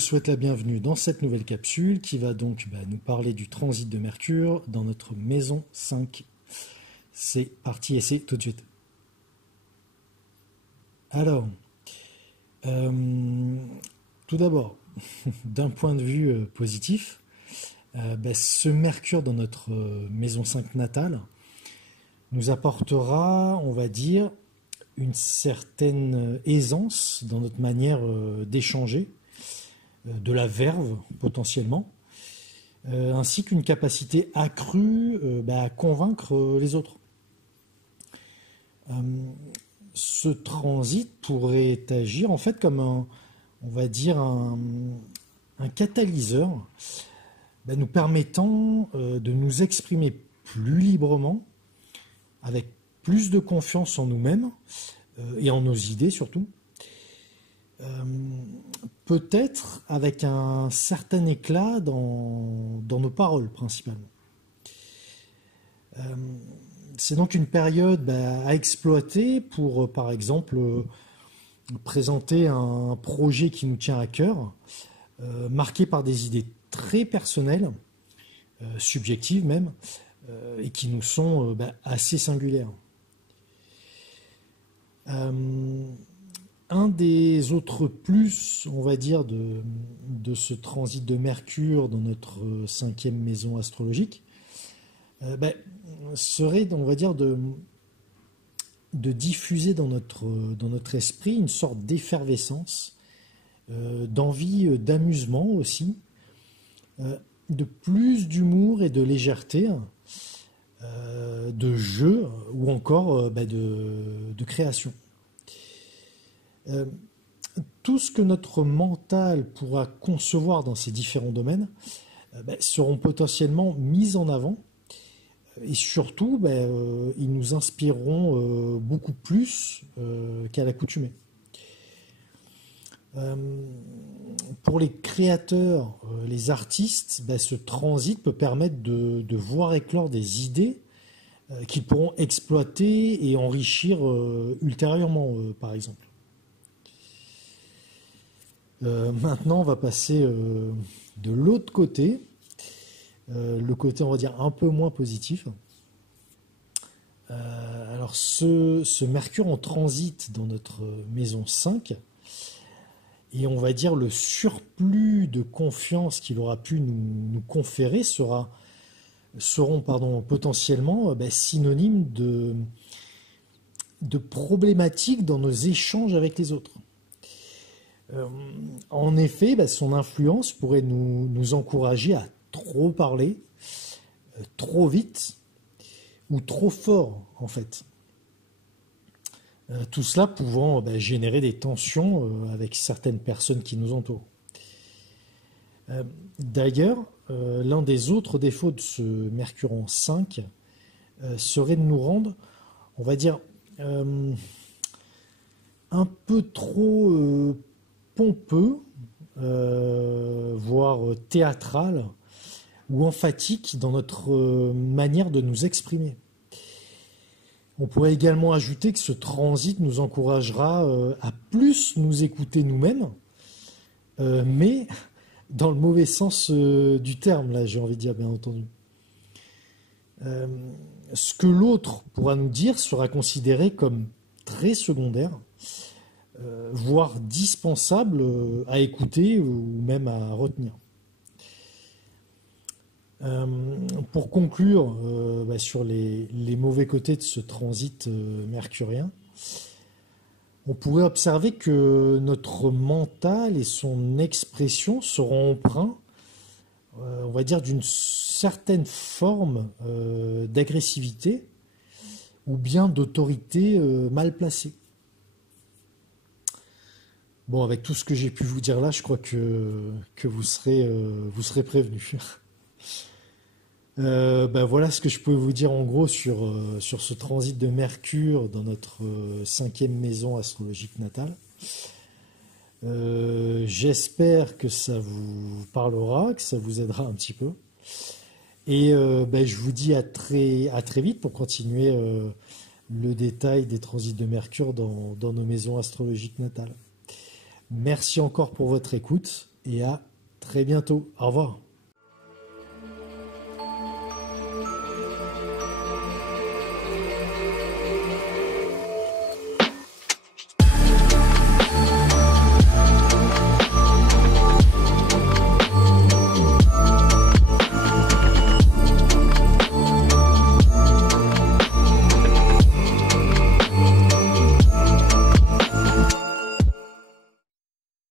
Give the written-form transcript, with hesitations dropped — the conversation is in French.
souhaite la bienvenue dans cette nouvelle capsule qui va donc nous parler du transit de Mercure dans notre maison 5. C'est parti et c'est tout de suite. Alors, tout d'abord, d'un point de vue positif, ce Mercure dans notre maison 5 natale nous apportera, on va dire, une certaine aisance dans notre manière d'échanger, de la verve potentiellement, ainsi qu'une capacité accrue à convaincre les autres. Ce transit pourrait agir en fait comme on va dire un catalyseur, nous permettant de nous exprimer plus librement, avec plus de confiance en nous-mêmes et en nos idées surtout, peut-être avec un certain éclat dans nos paroles principalement. C'est donc une période à exploiter pour, par exemple, présenter un projet qui nous tient à cœur, marqué par des idées très personnelles, subjectives même, et qui nous sont assez singulières. Un des autres plus, on va dire, de ce transit de Mercure dans notre 5e maison astrologique, serait, on va dire, de diffuser dans notre esprit une sorte d'effervescence, d'envie d'amusement aussi, de plus d'humour et de légèreté, de jeu ou encore de création. Tout ce que notre mental pourra concevoir dans ces différents domaines seront potentiellement mis en avant et surtout ils nous inspireront beaucoup plus qu'à l'accoutumée. Pour les créateurs, les artistes, ce transit peut permettre de voir éclore des idées qu'ils pourront exploiter et enrichir ultérieurement, par exemple. Maintenant, on va passer de l'autre côté, le côté, on va dire, un peu moins positif. Alors, ce Mercure en transit dans notre maison 5, et on va dire le surplus de confiance qu'il aura pu nous conférer seront potentiellement synonymes de problématiques dans nos échanges avec les autres. En effet, son influence pourrait nous encourager à trop parler, trop vite ou trop fort en fait. Tout cela pouvant générer des tensions avec certaines personnes qui nous entourent. D'ailleurs, l'un des autres défauts de ce Mercure en 5 serait de nous rendre, on va dire, un peu trop pompeux, voire théâtral ou emphatique dans notre manière de nous exprimer. On pourrait également ajouter que ce transit nous encouragera à plus nous écouter nous-mêmes, mais dans le mauvais sens du terme, là, j'ai envie de dire, bien entendu. Ce que l'autre pourra nous dire sera considéré comme très secondaire, voire dispensable à écouter ou même à retenir. Pour conclure sur les mauvais côtés de ce transit mercurien, on pourrait observer que notre mental et son expression seront empreints, on va dire, d'une certaine forme d'agressivité ou bien d'autorité mal placée. Bon, avec tout ce que j'ai pu vous dire là, je crois que vous serez prévenus. Voilà ce que je peux vous dire en gros sur ce transit de Mercure dans notre 5e maison astrologique natale. J'espère que ça vous parlera, que ça vous aidera un petit peu. Et je vous dis à très vite pour continuer le détail des transits de Mercure dans nos maisons astrologiques natales. Merci encore pour votre écoute et à très bientôt. Au revoir.